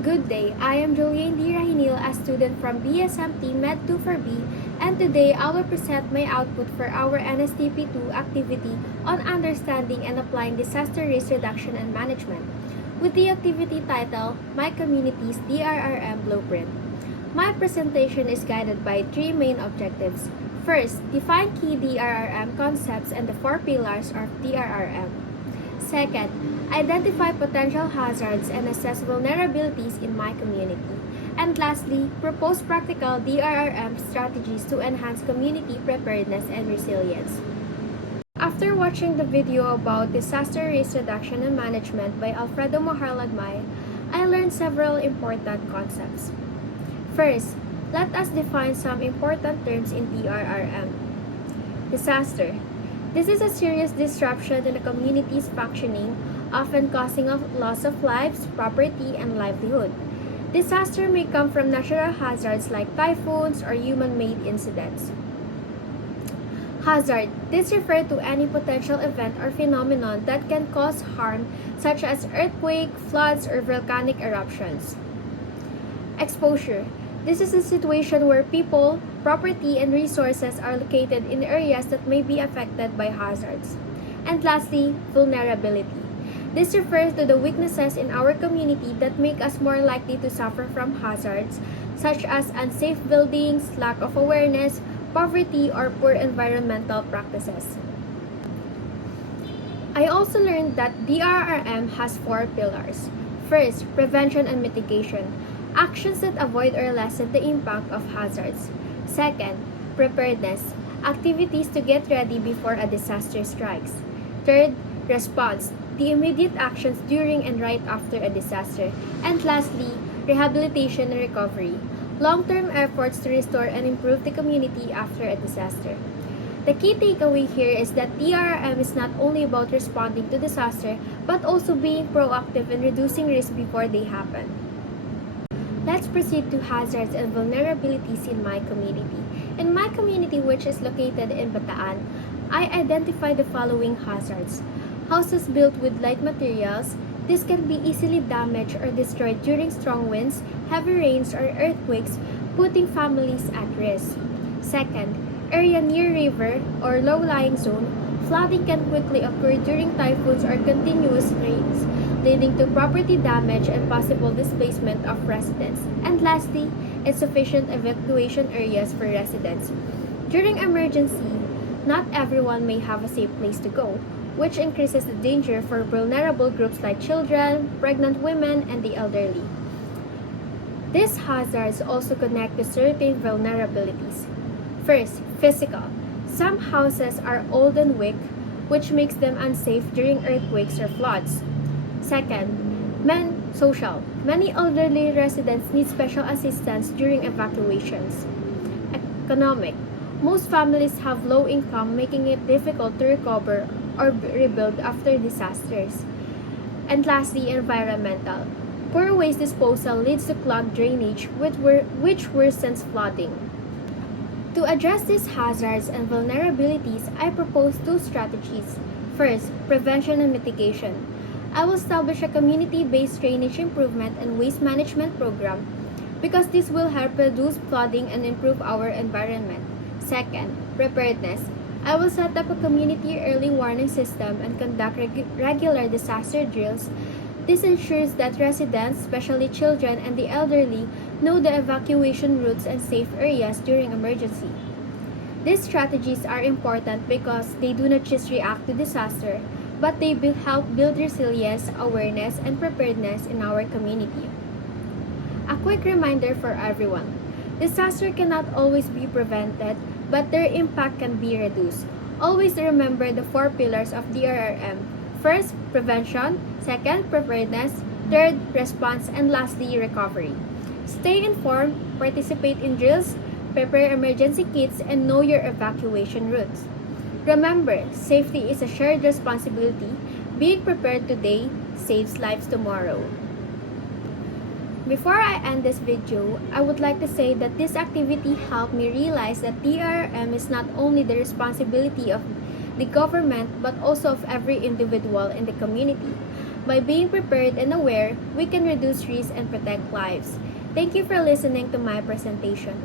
Good day, I am Julian D. Rahinil, a student from BSMT Med 2 for B, and today I will present my output for our NSTP 2 activity on understanding and applying disaster risk reduction and management, with the activity title, My Community's DRRM Blueprint. My presentation is guided by three main objectives. First, define key DRRM concepts and the four pillars of DRRM. Second, identify potential hazards and assess vulnerabilities in my community. And lastly, propose practical DRRM strategies to enhance community preparedness and resilience. After watching the video about disaster risk reduction and management by Alfredo Moharlagmay, I learned several important concepts. First, let us define some important terms in DRRM. Disaster. This is a serious disruption in a community's functioning, often causing a loss of lives, property, and livelihood. Disaster may come from natural hazards like typhoons or human-made incidents. Hazard. This refers to any potential event or phenomenon that can cause harm, such as earthquake, floods, or volcanic eruptions. Exposure. This is a situation where people, property, and resources are located in areas that may be affected by hazards. And lastly, vulnerability. This refers to the weaknesses in our community that make us more likely to suffer from hazards, such as unsafe buildings, lack of awareness, poverty, or poor environmental practices. I also learned that DRRM has four pillars. First, prevention and mitigation. Actions that avoid or lessen the impact of hazards. Second, preparedness. Activities to get ready before a disaster strikes. Third, response. The immediate actions during and right after a disaster. And lastly, rehabilitation and recovery. Long-term efforts to restore and improve the community after a disaster. The key takeaway here is that DRRM is not only about responding to disaster, but also being proactive in reducing risk before they happen. Let's proceed to hazards and vulnerabilities in my community. In my community, which is located in Bataan, I identify the following hazards. Houses built with light materials. This can be easily damaged or destroyed during strong winds, heavy rains, or earthquakes, putting families at risk. Second, area near river or low-lying zone. Flooding can quickly occur during typhoons or continuous rains, leading to property damage and possible displacement of residents. And lastly, insufficient evacuation areas for residents. During emergency, not everyone may have a safe place to go, which increases the danger for vulnerable groups like children, pregnant women, and the elderly. These hazards also connect to certain vulnerabilities. First, physical. Some houses are old and weak, which makes them unsafe during earthquakes or floods. Second, social. Many elderly residents need special assistance during evacuations. Economic. Most families have low income, making it difficult to recover or rebuild after disasters. And lastly, environmental. Poor waste disposal leads to clogged drainage, which worsens flooding. To address these hazards and vulnerabilities, I propose two strategies. First, prevention and mitigation. I will establish a community-based drainage improvement and waste management program because this will help reduce flooding and improve our environment. Second, preparedness. I will set up a community early warning system and conduct regular disaster drills. This ensures that residents, especially children and the elderly, know the evacuation routes and safe areas during emergency. These strategies are important because they do not just react to disaster, but they help build resilience, awareness, and preparedness in our community. A quick reminder for everyone. Disaster cannot always be prevented, but their impact can be reduced. Always remember the four pillars of DRRM. First, prevention. Second, preparedness. Third, response. And lastly, recovery. Stay informed, participate in drills, prepare emergency kits, and know your evacuation routes. Remember, safety is a shared responsibility. Being prepared today saves lives tomorrow. Before I end this video, I would like to say that this activity helped me realize that DRRM is not only the responsibility of the government but also of every individual in the community. By being prepared and aware, we can reduce risk and protect lives. Thank you for listening to my presentation.